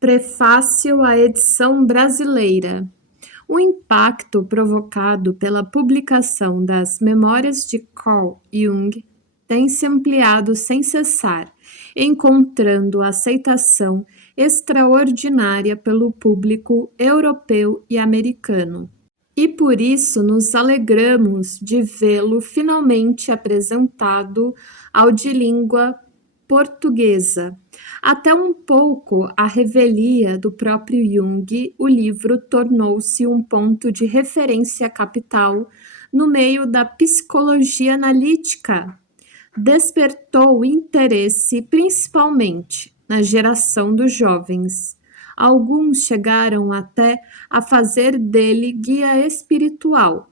Prefácio à edição brasileira. O impacto provocado pela publicação das Memórias de Carl Jung tem se ampliado sem cessar, encontrando aceitação extraordinária pelo público europeu e americano. E por isso nos alegramos de vê-lo finalmente apresentado ao de língua portuguesa. Até um pouco à revelia do próprio Jung, o livro tornou-se um ponto de referência capital no meio da psicologia analítica. Despertou interesse principalmente na geração dos jovens. Alguns chegaram até a fazer dele guia espiritual.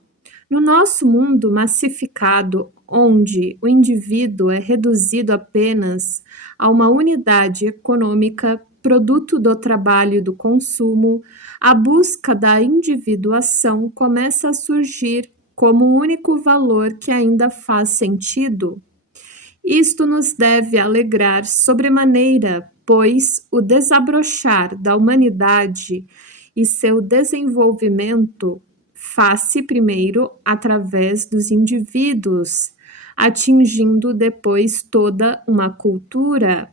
No nosso mundo massificado, onde o indivíduo é reduzido apenas a uma unidade econômica, produto do trabalho e do consumo, a busca da individuação começa a surgir como o único valor que ainda faz sentido. Isto nos deve alegrar sobremaneira, pois o desabrochar da humanidade e seu desenvolvimento faz-se primeiro através dos indivíduos, atingindo depois toda uma cultura.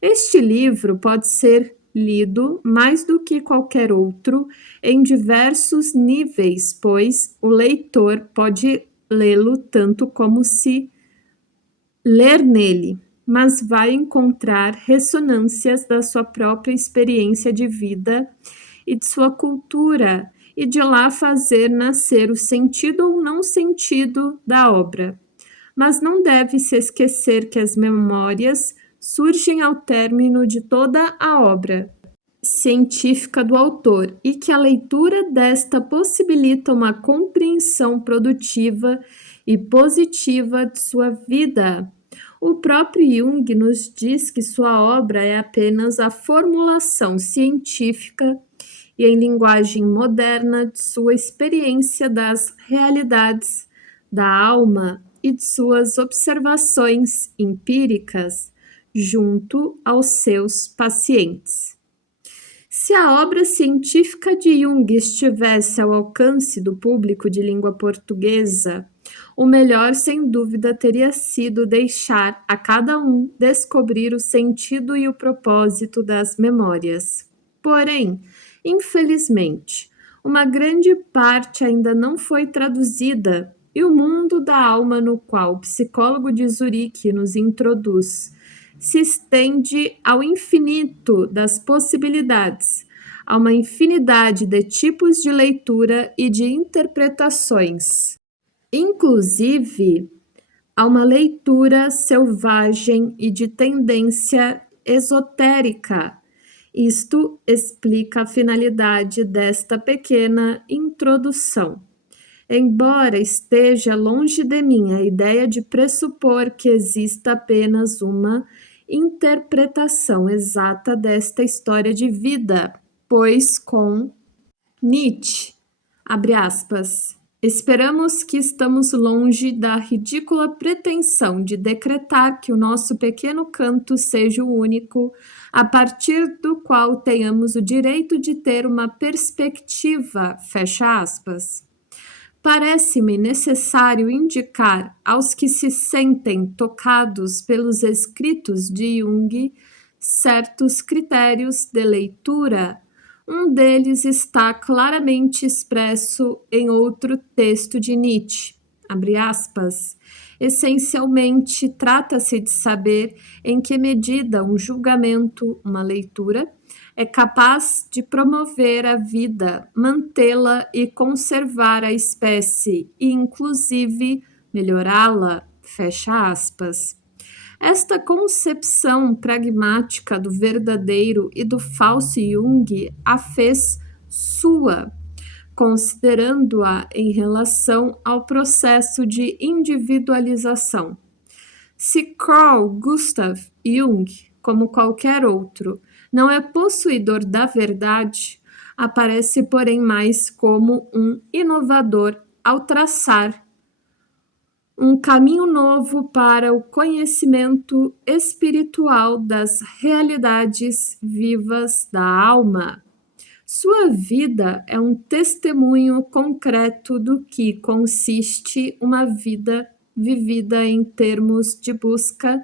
Este livro pode ser lido mais do que qualquer outro em diversos níveis, pois o leitor pode lê-lo tanto como se ler nele, mas vai encontrar ressonâncias da sua própria experiência de vida e de sua cultura, e de lá fazer nascer o sentido ou não sentido da obra. Mas não deve se esquecer que as memórias surgem ao término de toda a obra científica do autor e que a leitura desta possibilita uma compreensão produtiva e positiva de sua vida. O próprio Jung nos diz que sua obra é apenas a formulação científica e em linguagem moderna de sua experiência das realidades da alma e de suas observações empíricas junto aos seus pacientes. Se a obra científica de Jung estivesse ao alcance do público de língua portuguesa, o melhor, sem dúvida, teria sido deixar a cada um descobrir o sentido e o propósito das memórias. Porém, infelizmente, uma grande parte ainda não foi traduzida, e o mundo da alma no qual o psicólogo de Zurique nos introduz se estende ao infinito das possibilidades, a uma infinidade de tipos de leitura e de interpretações, inclusive a uma leitura selvagem e de tendência esotérica. Isto explica a finalidade desta pequena introdução. Embora esteja longe de mim a ideia de pressupor que exista apenas uma interpretação exata desta história de vida, pois com Nietzsche, abre aspas, esperamos que estamos longe da ridícula pretensão de decretar que o nosso pequeno canto seja o único, a partir do qual tenhamos o direito de ter uma perspectiva, fecha aspas. Parece-me necessário indicar aos que se sentem tocados pelos escritos de Jung certos critérios de leitura. Um deles está claramente expresso em outro texto de Nietzsche, abre aspas. Essencialmente, trata-se de saber em que medida um julgamento, uma leitura, é capaz de promover a vida, mantê-la e conservar a espécie, e inclusive melhorá-la, fecha aspas. Esta concepção pragmática do verdadeiro e do falso Jung a fez sua, considerando-a em relação ao processo de individualização. Se Carl Gustav Jung, como qualquer outro, não é possuidor da verdade, aparece, porém, mais como um inovador ao traçar um caminho novo para o conhecimento espiritual das realidades vivas da alma. Sua vida é um testemunho concreto do que consiste uma vida vivida em termos de busca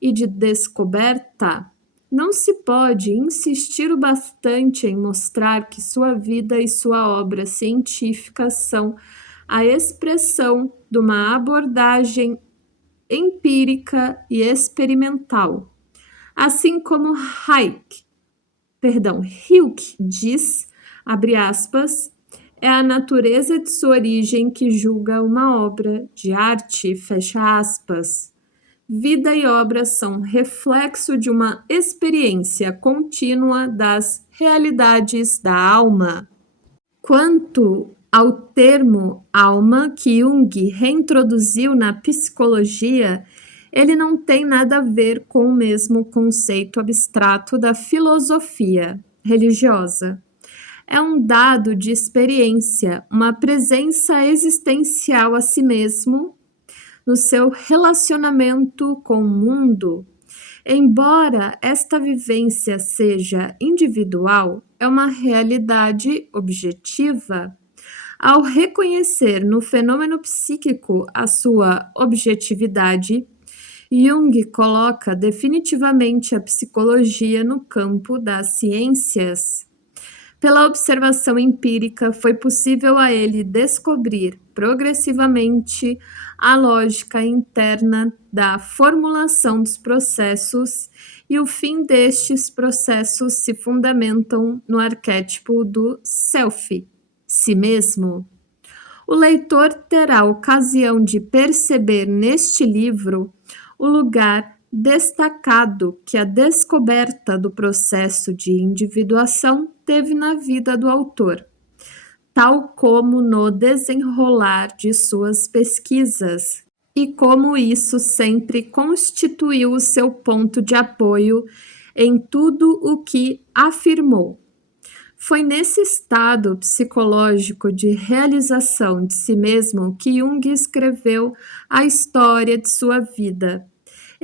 e de descoberta. Não se pode insistir o bastante em mostrar que sua vida e sua obra científica são a expressão de uma abordagem empírica e experimental. Assim como Hilke diz, abre aspas, é a natureza de sua origem que julga uma obra de arte, fecha aspas. Vida e obra são reflexo de uma experiência contínua das realidades da alma. Quanto ao termo alma que Jung reintroduziu na psicologia, ele não tem nada a ver com o mesmo conceito abstrato da filosofia religiosa. É um dado de experiência, uma presença existencial a si mesmo, no seu relacionamento com o mundo. Embora esta vivência seja individual, é uma realidade objetiva. Ao reconhecer no fenômeno psíquico a sua objetividade, Jung coloca definitivamente a psicologia no campo das ciências. Pela observação empírica, foi possível a ele descobrir progressivamente a lógica interna da formulação dos processos, e o fim destes processos se fundamentam no arquétipo do self, si mesmo. O leitor terá ocasião de perceber neste livro o lugar destacado que a descoberta do processo de individuação teve na vida do autor, tal como no desenrolar de suas pesquisas, e como isso sempre constituiu o seu ponto de apoio em tudo o que afirmou. Foi nesse estado psicológico de realização de si mesmo que Jung escreveu a história de sua vida.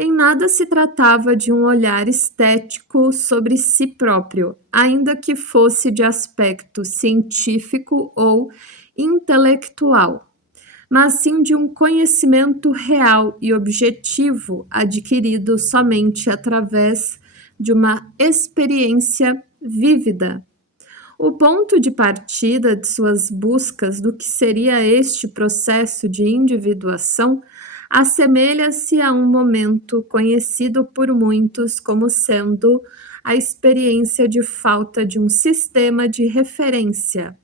Em nada se tratava de um olhar estético sobre si próprio, ainda que fosse de aspecto científico ou intelectual, mas sim de um conhecimento real e objetivo adquirido somente através de uma experiência vívida. O ponto de partida de suas buscas do que seria este processo de individuação assemelha-se a um momento conhecido por muitos como sendo a experiência de falta de um sistema de referência.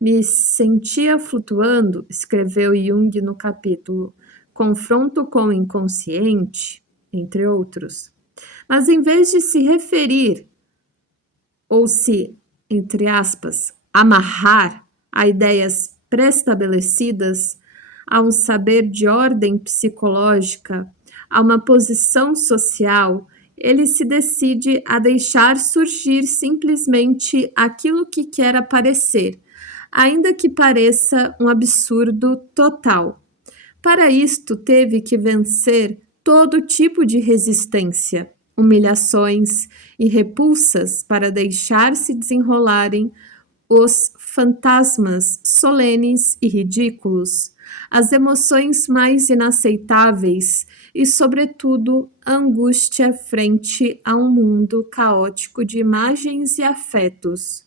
Me sentia flutuando, escreveu Jung no capítulo Confronto com o Inconsciente, entre outros. Mas em vez de se referir ou se, entre aspas, amarrar a ideias pré-estabelecidas, a um saber de ordem psicológica, a uma posição social, ele se decide a deixar surgir simplesmente aquilo que quer aparecer, ainda que pareça um absurdo total. Para isto, teve que vencer todo tipo de resistência, humilhações e repulsas para deixar-se desenrolarem os fantasmas solenes e ridículos, as emoções mais inaceitáveis e, sobretudo, a angústia frente a um mundo caótico de imagens e afetos.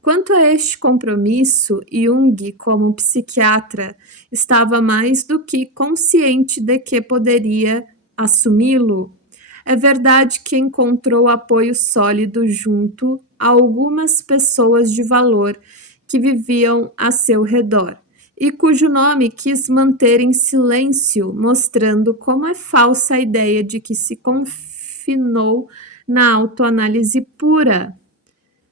Quanto a este compromisso, Jung, como psiquiatra, estava mais do que consciente de que poderia assumi-lo. É verdade que encontrou apoio sólido junto a algumas pessoas de valor que viviam a seu redor e cujo nome quis manter em silêncio, mostrando como é falsa a ideia de que se confinou na autoanálise pura.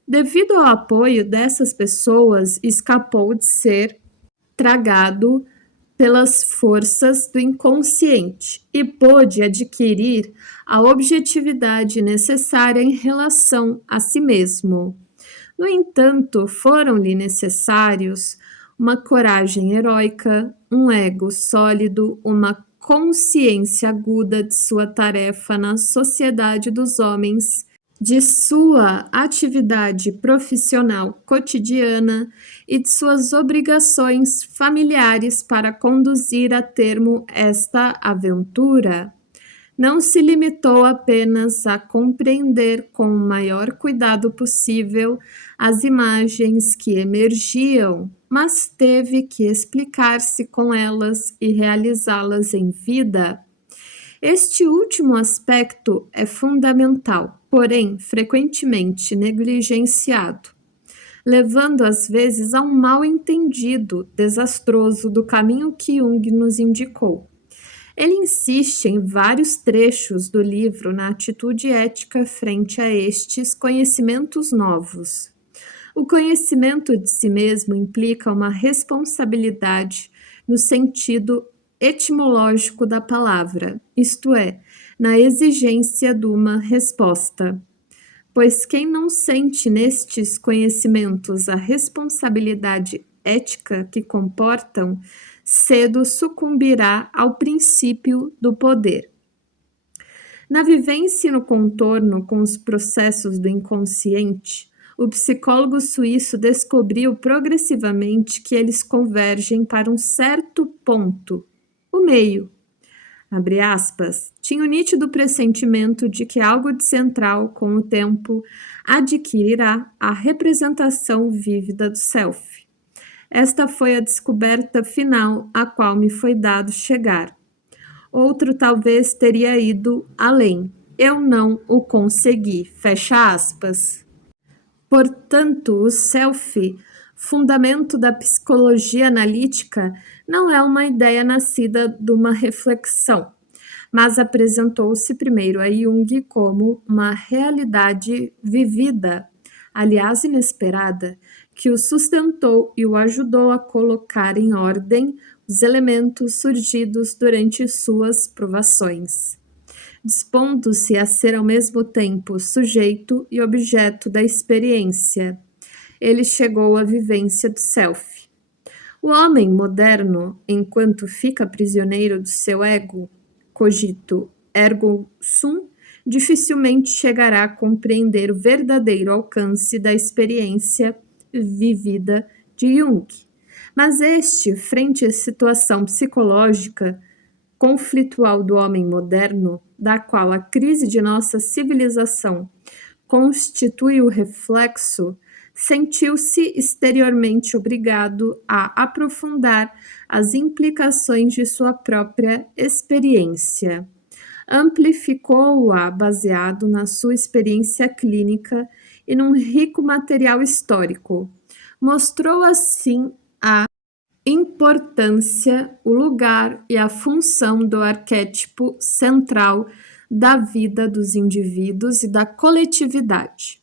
Devido ao apoio dessas pessoas, escapou de ser tragado pelas forças do inconsciente e pôde adquirir a objetividade necessária em relação a si mesmo. No entanto, foram-lhe necessários uma coragem heróica, um ego sólido, uma consciência aguda de sua tarefa na sociedade dos homens, de sua atividade profissional cotidiana e de suas obrigações familiares para conduzir a termo esta aventura. Não se limitou apenas a compreender com o maior cuidado possível as imagens que emergiam, mas teve que explicar-se com elas e realizá-las em vida. Este último aspecto é fundamental, porém frequentemente negligenciado, levando às vezes a um mal-entendido desastroso do caminho que Jung nos indicou. Ele insiste em vários trechos do livro na atitude ética frente a estes conhecimentos novos. O conhecimento de si mesmo implica uma responsabilidade no sentido etimológico da palavra, isto é, na exigência de uma resposta. Pois quem não sente nestes conhecimentos a responsabilidade ética que comportam, cedo sucumbirá ao princípio do poder. Na vivência e no contorno com os processos do inconsciente, o psicólogo suíço descobriu progressivamente que eles convergem para um certo ponto, o meio. Abre aspas, tinha o nítido pressentimento de que algo de central, com o tempo, adquirirá a representação vívida do self. Esta foi a descoberta final a qual me foi dado chegar. Outro talvez teria ido além. Eu não o consegui. Fecha aspas. Portanto, o self, fundamento da psicologia analítica, não é uma ideia nascida de uma reflexão, mas apresentou-se primeiro a Jung como uma realidade vivida, aliás inesperada, que o sustentou e o ajudou a colocar em ordem os elementos surgidos durante suas provações, dispondo-se a ser ao mesmo tempo sujeito e objeto da experiência. Ele chegou à vivência do self. O homem moderno, enquanto fica prisioneiro do seu ego, cogito ergo sum, dificilmente chegará a compreender o verdadeiro alcance da experiência vivida de Jung. Mas este, frente à situação psicológica conflitual do homem moderno, da qual a crise de nossa civilização constitui o reflexo, sentiu-se exteriormente obrigado a aprofundar as implicações de sua própria experiência. Amplificou-a baseado na sua experiência clínica e num rico material histórico. Mostrou assim a importância, o lugar e a função do arquétipo central da vida dos indivíduos e da coletividade.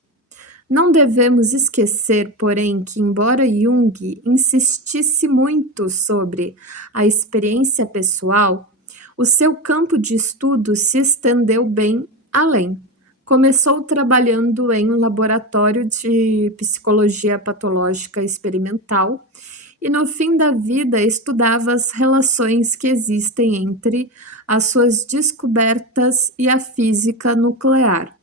Não devemos esquecer, porém, que embora Jung insistisse muito sobre a experiência pessoal, o seu campo de estudo se estendeu bem além. Começou trabalhando em um laboratório de psicologia patológica experimental e no fim da vida estudava as relações que existem entre as suas descobertas e a física nuclear.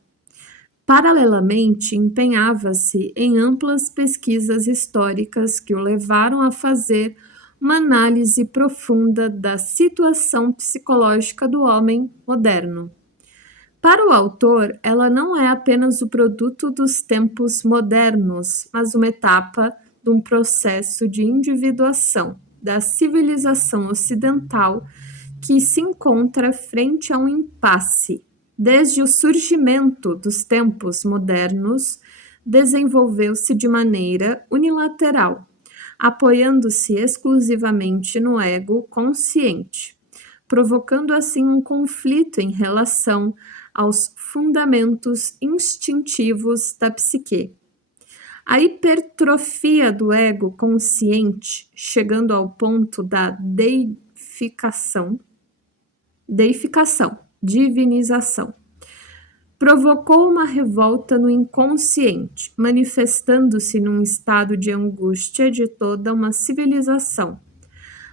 Paralelamente, empenhava-se em amplas pesquisas históricas que o levaram a fazer uma análise profunda da situação psicológica do homem moderno. Para o autor, ela não é apenas o produto dos tempos modernos, mas uma etapa de um processo de individuação da civilização ocidental que se encontra frente a um impasse. Desde o surgimento dos tempos modernos, desenvolveu-se de maneira unilateral, apoiando-se exclusivamente no ego consciente, provocando assim um conflito em relação aos fundamentos instintivos da psique. A hipertrofia do ego consciente, chegando ao ponto da divinização, provocou uma revolta no inconsciente, manifestando-se num estado de angústia de toda uma civilização.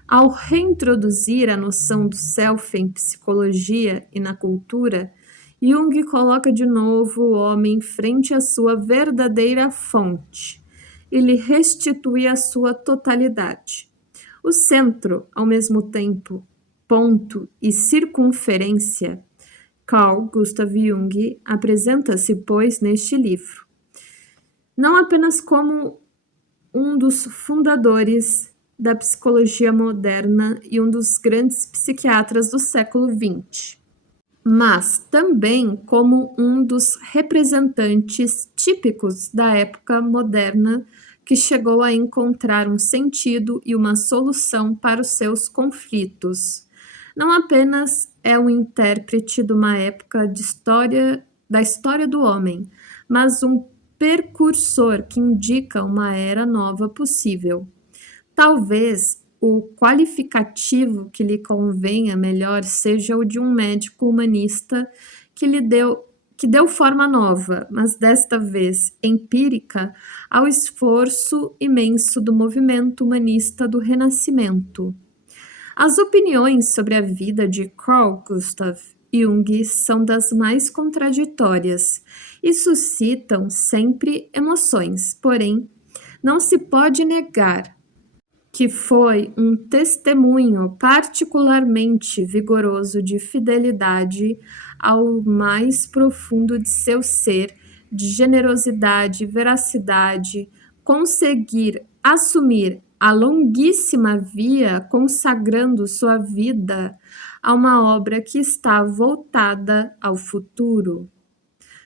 Ao reintroduzir a noção do self em psicologia e na cultura, Jung coloca de novo o homem frente à sua verdadeira fonte e lhe restitui a sua totalidade. O centro, ao mesmo tempo, ponto e circunferência, Carl Gustav Jung apresenta-se, pois, neste livro, não apenas como um dos fundadores da psicologia moderna e um dos grandes psiquiatras do século XX, mas também como um dos representantes típicos da época moderna que chegou a encontrar um sentido e uma solução para os seus conflitos. Não apenas é um intérprete de uma época da história do homem, mas um precursor que indica uma era nova possível. Talvez o qualificativo que lhe convenha melhor seja o de um médico humanista que deu forma nova, mas desta vez empírica, ao esforço imenso do movimento humanista do Renascimento. As opiniões sobre a vida de Carl Gustav Jung são das mais contraditórias e suscitam sempre emoções, porém, não se pode negar que foi um testemunho particularmente vigoroso de fidelidade ao mais profundo de seu ser, de generosidade, veracidade, conseguir assumir a longuíssima via consagrando sua vida a uma obra que está voltada ao futuro.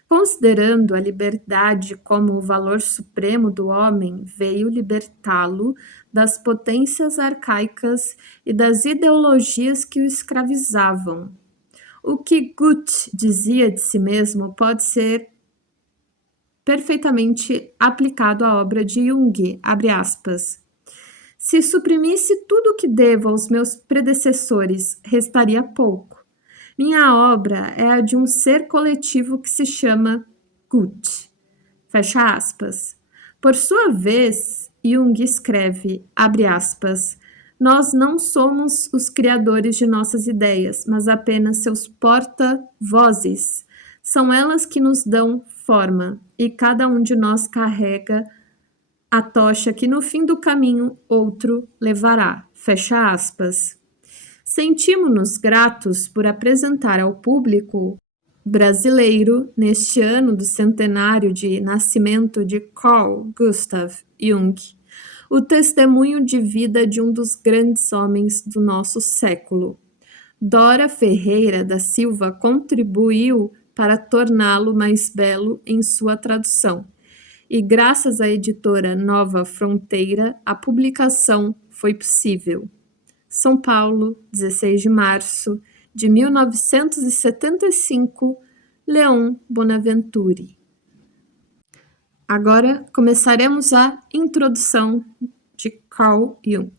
Considerando a liberdade como o valor supremo do homem, veio libertá-lo das potências arcaicas e das ideologias que o escravizavam. O que Goethe dizia de si mesmo pode ser perfeitamente aplicado à obra de Jung, abre aspas. Se suprimisse tudo o que devo aos meus predecessores, restaria pouco. Minha obra é a de um ser coletivo que se chama Gut. Fecha aspas. Por sua vez, Jung escreve, abre aspas, nós não somos os criadores de nossas ideias, mas apenas seus porta-vozes. São elas que nos dão forma, e cada um de nós carrega a tocha que no fim do caminho outro levará. Fecha aspas. Sentimos-nos gratos por apresentar ao público brasileiro, neste ano do centenário de nascimento de Carl Gustav Jung, o testemunho de vida de um dos grandes homens do nosso século. Dora Ferreira da Silva contribuiu para torná-lo mais belo em sua tradução, e graças à editora Nova Fronteira, a publicação foi possível. São Paulo, 16 de março de 1975, Leon Bonaventure. Agora começaremos a introdução de Carl Jung.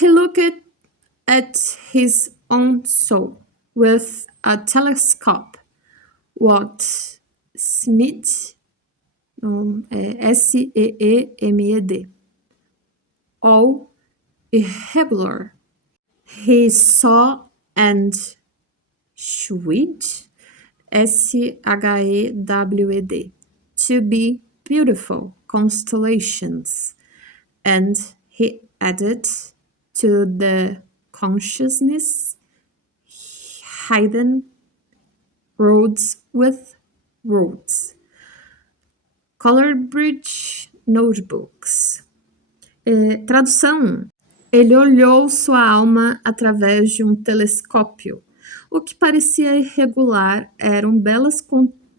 He looked at his own soul with a telescope, what Smith, S-E-E-M-E-D, all irregular. He saw and shewed, S-H-E-W-E-D, to be beautiful constellations, and he added to the consciousness hidden roads with roads. Coleridge Notebooks. Tradução: ele olhou sua alma através de um telescópio. O que parecia irregular eram belas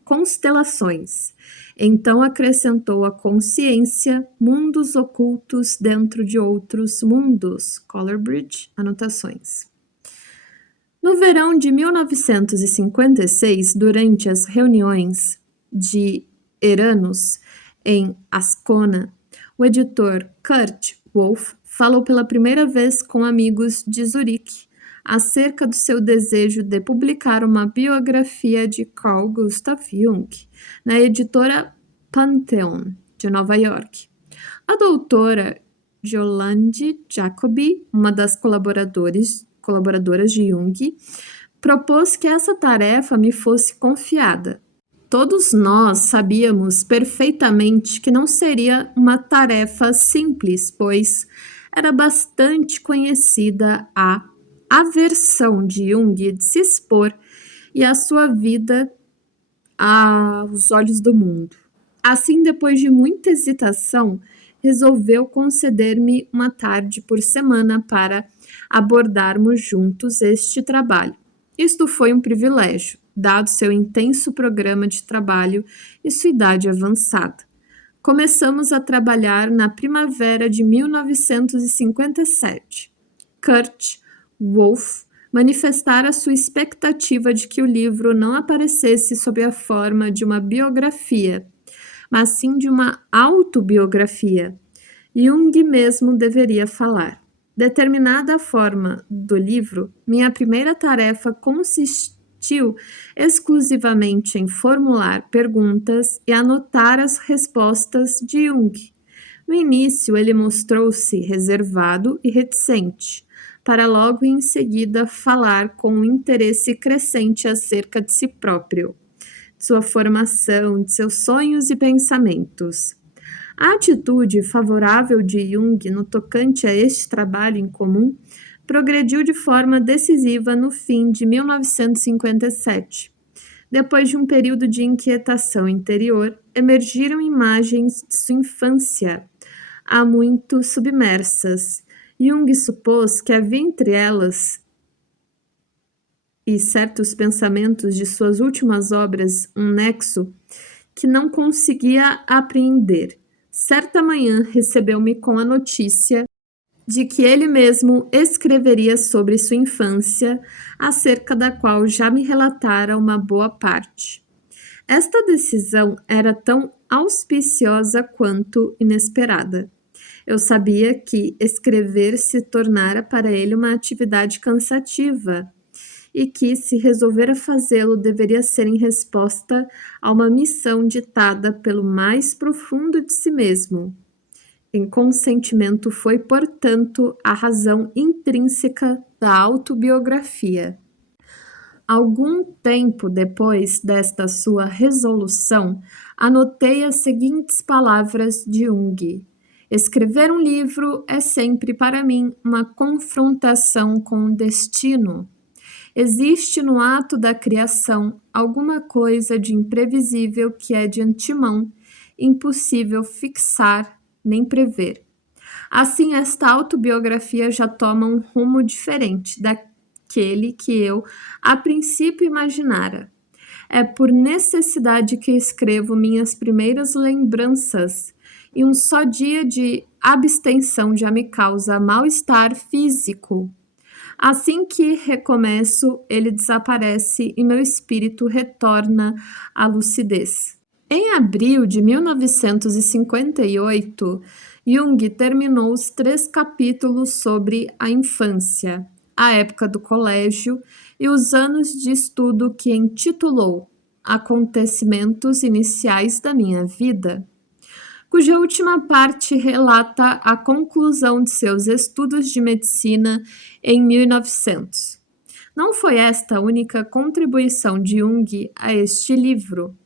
constelações. Então acrescentou a consciência, mundos ocultos dentro de outros mundos. Coleridge, anotações. No verão de 1956, durante as reuniões de Eranos, em Ascona, o editor Kurt Wolff falou pela primeira vez com amigos de Zurique acerca do seu desejo de publicar uma biografia de Carl Gustav Jung na editora Pantheon, de Nova York. A doutora Yolande Jacobi, uma das colaboradoras de Jung, propôs que essa tarefa me fosse confiada. Todos nós sabíamos perfeitamente que não seria uma tarefa simples, pois era bastante conhecida a aversão de Jung de se expor e a sua vida aos olhos do mundo. Assim, depois de muita hesitação, resolveu conceder-me uma tarde por semana para abordarmos juntos este trabalho. Isto foi um privilégio, dado seu intenso programa de trabalho e sua idade avançada. Começamos a trabalhar na primavera de 1957. Kurt Wolff manifestara sua expectativa de que o livro não aparecesse sob a forma de uma biografia, mas sim de uma autobiografia. Jung mesmo deveria falar. Determinada a forma do livro, minha primeira tarefa consistiu exclusivamente em formular perguntas e anotar as respostas de Jung. No início, ele mostrou-se reservado e reticente, para logo em seguida falar com um interesse crescente acerca de si próprio, de sua formação, de seus sonhos e pensamentos. A atitude favorável de Jung no tocante a este trabalho em comum progrediu de forma decisiva no fim de 1957. Depois de um período de inquietação interior, emergiram imagens de sua infância, há muito submersas. Jung supôs que havia entre elas e certos pensamentos de suas últimas obras um nexo que não conseguia apreender. Certa manhã recebeu-me com a notícia de que ele mesmo escreveria sobre sua infância, acerca da qual já me relatara uma boa parte. Esta decisão era tão auspiciosa quanto inesperada. Eu sabia que escrever se tornara para ele uma atividade cansativa e que, se resolvera fazê-lo, deveria ser em resposta a uma missão ditada pelo mais profundo de si mesmo. Em consentimento foi, portanto, a razão intrínseca da autobiografia. Algum tempo depois desta sua resolução, anotei as seguintes palavras de Jung: escrever um livro é sempre para mim uma confrontação com o destino. Existe no ato da criação alguma coisa de imprevisível que é de antemão impossível fixar nem prever. Assim, esta autobiografia já toma um rumo diferente daquele que eu, a princípio, imaginara. É por necessidade que escrevo minhas primeiras lembranças, e um só dia de abstenção já me causa mal-estar físico. Assim que recomeço, ele desaparece e meu espírito retorna à lucidez. Em abril de 1958, Jung terminou os 3 capítulos sobre a infância, a época do colégio e os anos de estudo que intitulou Acontecimentos Iniciais da Minha Vida, cuja última parte relata a conclusão de seus estudos de medicina em 1900. Não foi esta a única contribuição de Jung a este livro.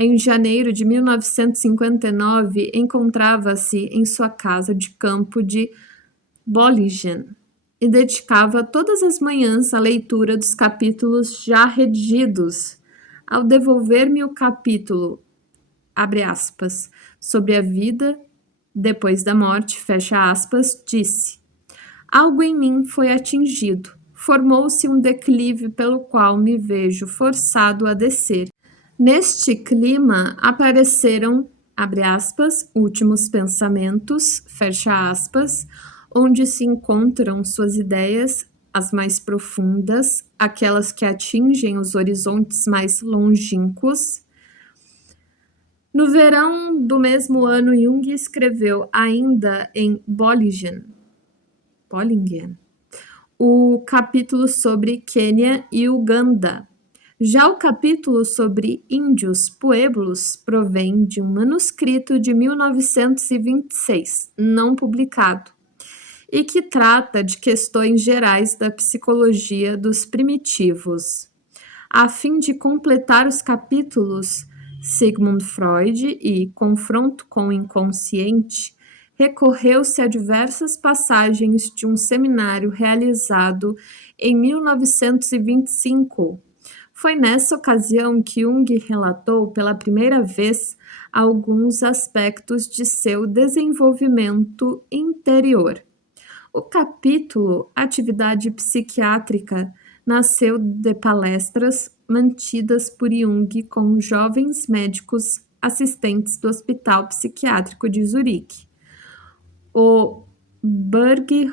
Em janeiro de 1959, encontrava-se em sua casa de campo de Bollingen e dedicava todas as manhãs à leitura dos capítulos já redigidos. Ao devolver-me o capítulo, abre aspas, sobre a vida depois da morte, fecha aspas, disse: algo em mim foi atingido, formou-se um declive pelo qual me vejo forçado a descer. Neste clima apareceram, abre aspas, últimos pensamentos, fecha aspas, onde se encontram suas ideias, as mais profundas, aquelas que atingem os horizontes mais longínquos. No verão do mesmo ano, Jung escreveu, ainda em Bollingen, o capítulo sobre Quênia e Uganda. Já o capítulo sobre índios pueblos provém de um manuscrito de 1926, não publicado, e que trata de questões gerais da psicologia dos primitivos. A fim de completar os capítulos Sigmund Freud e Confronto com o Inconsciente, recorreu-se a diversas passagens de um seminário realizado em 1925. Foi nessa ocasião que Jung relatou pela primeira vez alguns aspectos de seu desenvolvimento interior. O capítulo Atividade Psiquiátrica nasceu de palestras mantidas por Jung com jovens médicos assistentes do Hospital Psiquiátrico de Zurique, o Burghoelzig,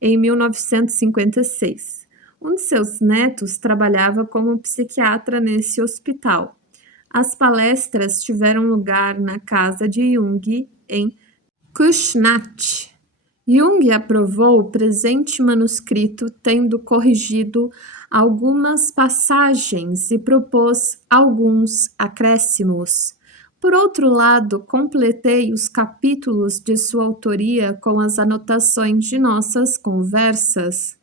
em 1956. Um de seus netos trabalhava como psiquiatra nesse hospital. As palestras tiveram lugar na casa de Jung, em Kuznach. Jung aprovou o presente manuscrito, tendo corrigido algumas passagens e propôs alguns acréscimos. Por outro lado, completei os capítulos de sua autoria com as anotações de nossas conversas.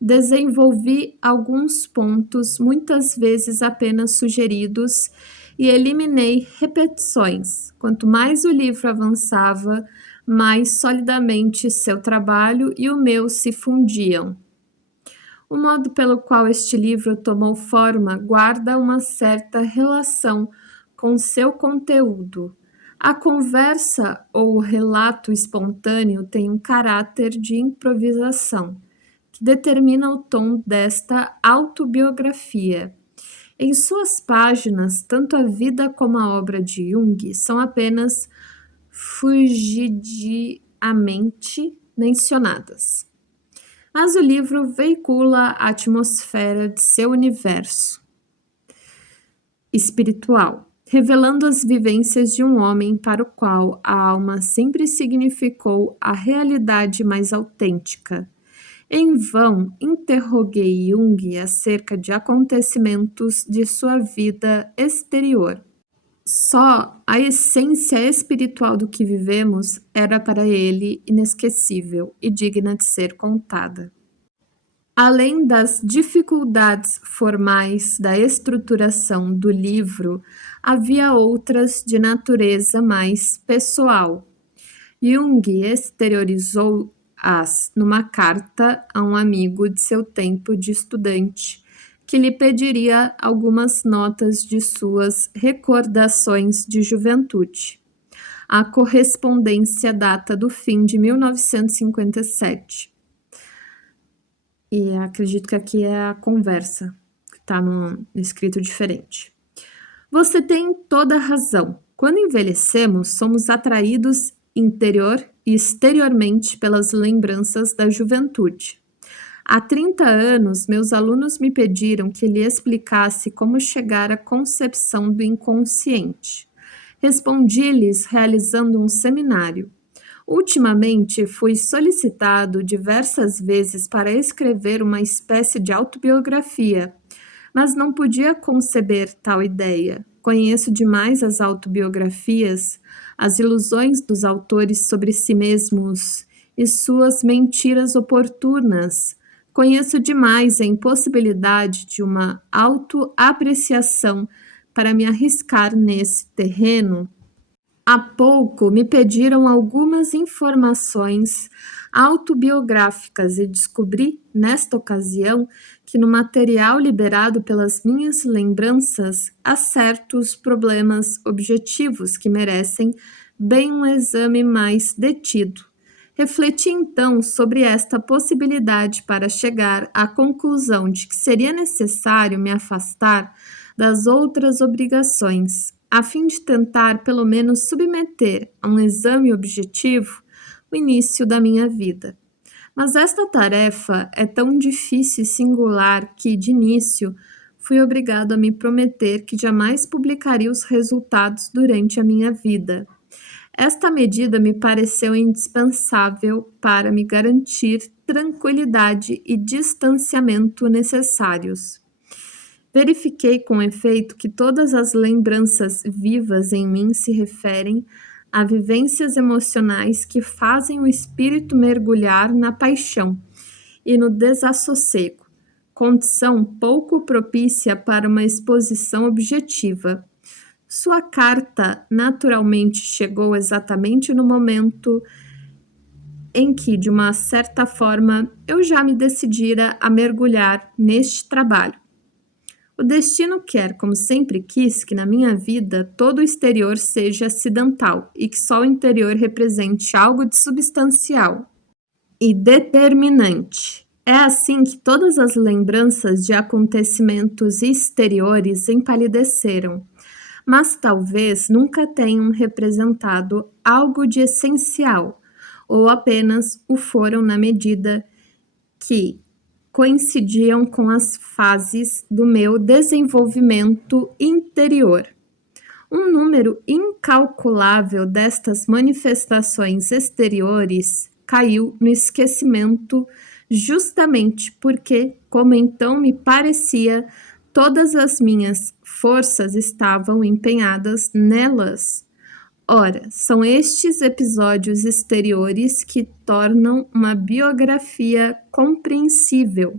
Desenvolvi alguns pontos, muitas vezes apenas sugeridos, e eliminei repetições. Quanto mais o livro avançava, mais solidamente seu trabalho e o meu se fundiam. O modo pelo qual este livro tomou forma guarda uma certa relação com seu conteúdo. A conversa ou o relato espontâneo tem um caráter de improvisação, que determina o tom desta autobiografia. Em suas páginas, tanto a vida como a obra de Jung são apenas fugidiamente mencionadas. Mas o livro veicula a atmosfera de seu universo espiritual, revelando as vivências de um homem para o qual a alma sempre significou a realidade mais autêntica. Em vão, interroguei Jung acerca de acontecimentos de sua vida exterior. Só a essência espiritual do que vivemos era para ele inesquecível e digna de ser contada. Além das dificuldades formais da estruturação do livro, havia outras de natureza mais pessoal. Jung exteriorizou-as numa carta a um amigo de seu tempo de estudante, que lhe pediria algumas notas de suas recordações de juventude. A correspondência data do fim de 1957. E acredito que aqui é a conversa, que está no escrito diferente. Você tem toda a razão. Quando envelhecemos, somos atraídos interior e exteriormente pelas lembranças da juventude. Há 30 anos, meus alunos me pediram que lhe explicasse como chegar à concepção do inconsciente. Respondi-lhes realizando um seminário. Ultimamente, fui solicitado diversas vezes para escrever uma espécie de autobiografia, mas não podia conceber tal ideia. Conheço demais as autobiografias, as ilusões dos autores sobre si mesmos e suas mentiras oportunas. Conheço demais a impossibilidade de uma autoapreciação para me arriscar nesse terreno. Há pouco me pediram algumas informações autobiográficas e descobri, nesta ocasião, que no material liberado pelas minhas lembranças há certos problemas objetivos que merecem bem um exame mais detido. Refleti então sobre esta possibilidade para chegar à conclusão de que seria necessário me afastar das outras obrigações, a fim de tentar pelo menos submeter a um exame objetivo o início da minha vida. Mas esta tarefa é tão difícil e singular que, de início, fui obrigado a me prometer que jamais publicaria os resultados durante a minha vida. Esta medida me pareceu indispensável para me garantir tranquilidade e distanciamento necessários. Verifiquei com efeito que todas as lembranças vivas em mim se referem a vivências emocionais que fazem o espírito mergulhar na paixão e no desassossego, condição pouco propícia para uma exposição objetiva. Sua carta naturalmente chegou exatamente no momento em que, de uma certa forma, eu já me decidira a mergulhar neste trabalho. O destino quer, como sempre quis, que na minha vida todo o exterior seja acidental e que só o interior represente algo de substancial e determinante. É assim que todas as lembranças de acontecimentos exteriores empalideceram, mas talvez nunca tenham representado algo de essencial, ou apenas o foram na medida que coincidiam com as fases do meu desenvolvimento interior. Um número incalculável destas manifestações exteriores caiu no esquecimento justamente porque, como então me parecia, todas as minhas forças estavam empenhadas nelas. Ora, são estes episódios exteriores que tornam uma biografia compreensível.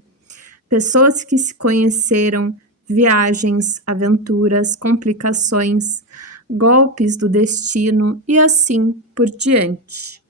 Pessoas que se conheceram, viagens, aventuras, complicações, golpes do destino e assim por diante.